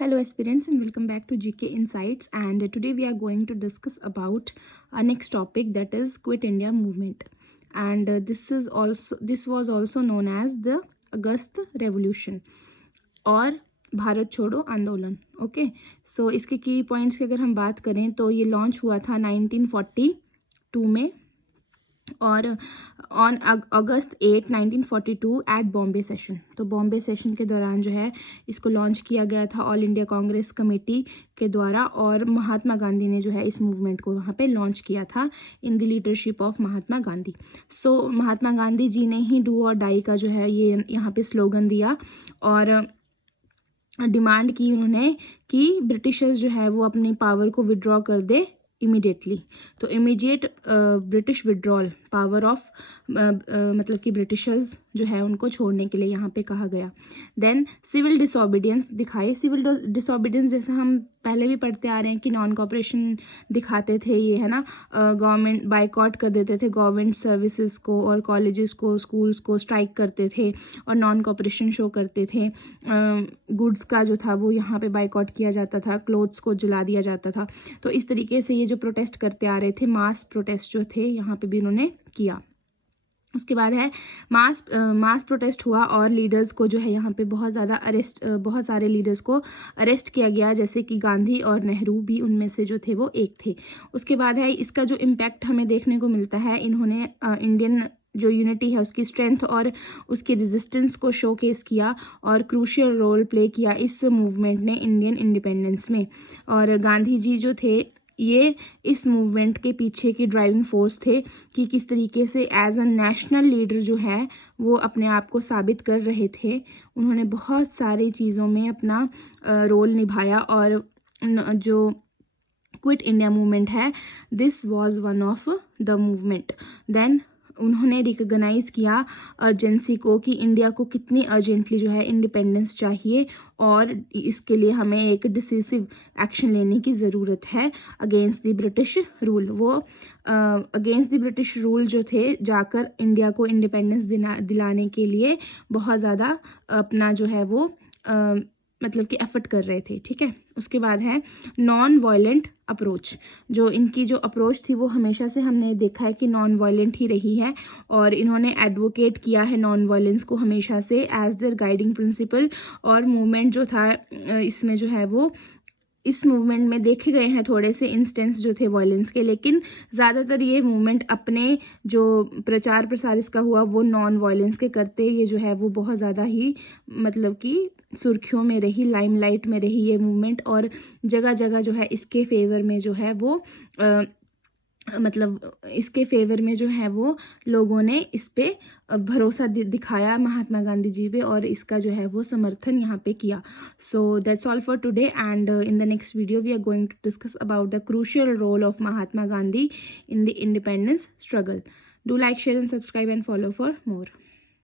Hello aspirants and welcome back to GK Insights, and today we are going to discuss about our next topic, that is Quit India movement. And this was also known as the August Revolution और भारत छोड़ो आंदोलन. Okay, सो इसके की points की अगर हम बात करें तो ये लॉन्च हुआ था 1942 में और on August 8 1942 at Bombay session. तो बॉम्बे सेशन के दौरान जो है इसको लॉन्च किया गया था ऑल इंडिया कांग्रेस कमेटी के द्वारा, और महात्मा गांधी ने जो है इस मूवमेंट को वहाँ पे लॉन्च किया था in the leadership of Mahatma Gandhi. सो महात्मा गांधी जी ने ही डू और डाई का जो है ये यहाँ पे स्लोगन दिया और डिमांड की उन्होंने कि ब्रिटिशर्स जो है वो अपनी पावर को विड्रॉ कर दे इमीडिएटली. तो immediate British withdrawal power of मतलब कि ब्रिटिशर्स जो है उनको छोड़ने के लिए यहाँ पे कहा गया. देन सिविल डिसोबीडियंस दिखाए. सिविल डिसोबीडियंस जैसे हम पहले भी पढ़ते आ रहे हैं कि नॉन कॉपरेशन दिखाते थे, ये है ना, गवर्नमेंट बाइकआउट कर देते थे गवर्नमेंट सर्विसेज को और कॉलेजेस को, स्कूल्स को, स्ट्राइक करते थे और नॉन कॉपरेशन शो करते थे. गुड्स का जो था वो यहाँ पे बाइकआउट किया जाता था, क्लोथ्स को जला दिया जाता था. तो इस तरीके से ये जो प्रोटेस्ट करते आ रहे थे, मास प्रोटेस्ट जो थे यहाँ पे भी उन्होंने किया. उसके बाद है मास प्रोटेस्ट हुआ और लीडर्स को जो है यहाँ पे बहुत सारे लीडर्स को अरेस्ट किया गया, जैसे कि गांधी और नेहरू भी उनमें से जो थे वो एक थे. उसके बाद है इसका जो इम्पैक्ट हमें देखने को मिलता है, इन्होंने इंडियन जो यूनिटी है उसकी स्ट्रेंथ और उसकी रेजिस्टेंस को शोकेस किया और क्रूशियल रोल प्ले किया इस मूवमेंट ने इंडियन इंडिपेंडेंस में. और गांधी जी जो थे ये इस मूवमेंट के पीछे की ड्राइविंग फोर्स थे कि किस तरीके से एज अ नेशनल लीडर जो है वो अपने आप को साबित कर रहे थे. उन्होंने बहुत सारी चीज़ों में अपना रोल निभाया और जो क्विट इंडिया मूवमेंट है, this was one of the movement. Then उन्होंने रिकॉग्नाइज किया अर्जेंसी को कि इंडिया को कितनी अर्जेंटली जो है इंडिपेंडेंस चाहिए और इसके लिए हमें एक डिसिसिव एक्शन लेने की ज़रूरत है अगेंस्ट द ब्रिटिश रूल. वो अगेंस्ट द ब्रिटिश रूल जो थे जाकर इंडिया को इंडिपेंडेंस दिलाने के लिए बहुत ज़्यादा अपना जो है वो मतलब कि एफर्ट कर रहे थे. ठीक है, उसके बाद है नॉन वायलेंट अप्रोच. जो इनकी जो अप्रोच थी वो हमेशा से हमने देखा है कि नॉन वायलेंट ही रही है और इन्होंने एडवोकेट किया है नॉन वायलेंस को हमेशा से एज देयर गाइडिंग प्रिंसिपल. और मूवमेंट जो था इसमें जो है वो इस मूवमेंट में देखे गए हैं थोड़े से इंस्टेंस जो थे वायलेंस के, लेकिन ज़्यादातर ये मूवमेंट अपने जो प्रचार प्रसार इसका हुआ वो नॉन वायलेंस के करते ये जो है वो बहुत ज़्यादा ही मतलब कि सुर्खियों में रही, लाइमलाइट में रही ये मूवमेंट. और जगह जगह जो है इसके फेवर में जो है वो मतलब इसके फेवर में जो है वो लोगों ने इस पे भरोसा दिखाया महात्मा गांधी जी पे और इसका जो है वो समर्थन यहाँ पे किया. So that's all for today and in the next video we are going to discuss about the crucial role of Mahatma Gandhi in the independence struggle. Do like, share and subscribe and follow for more.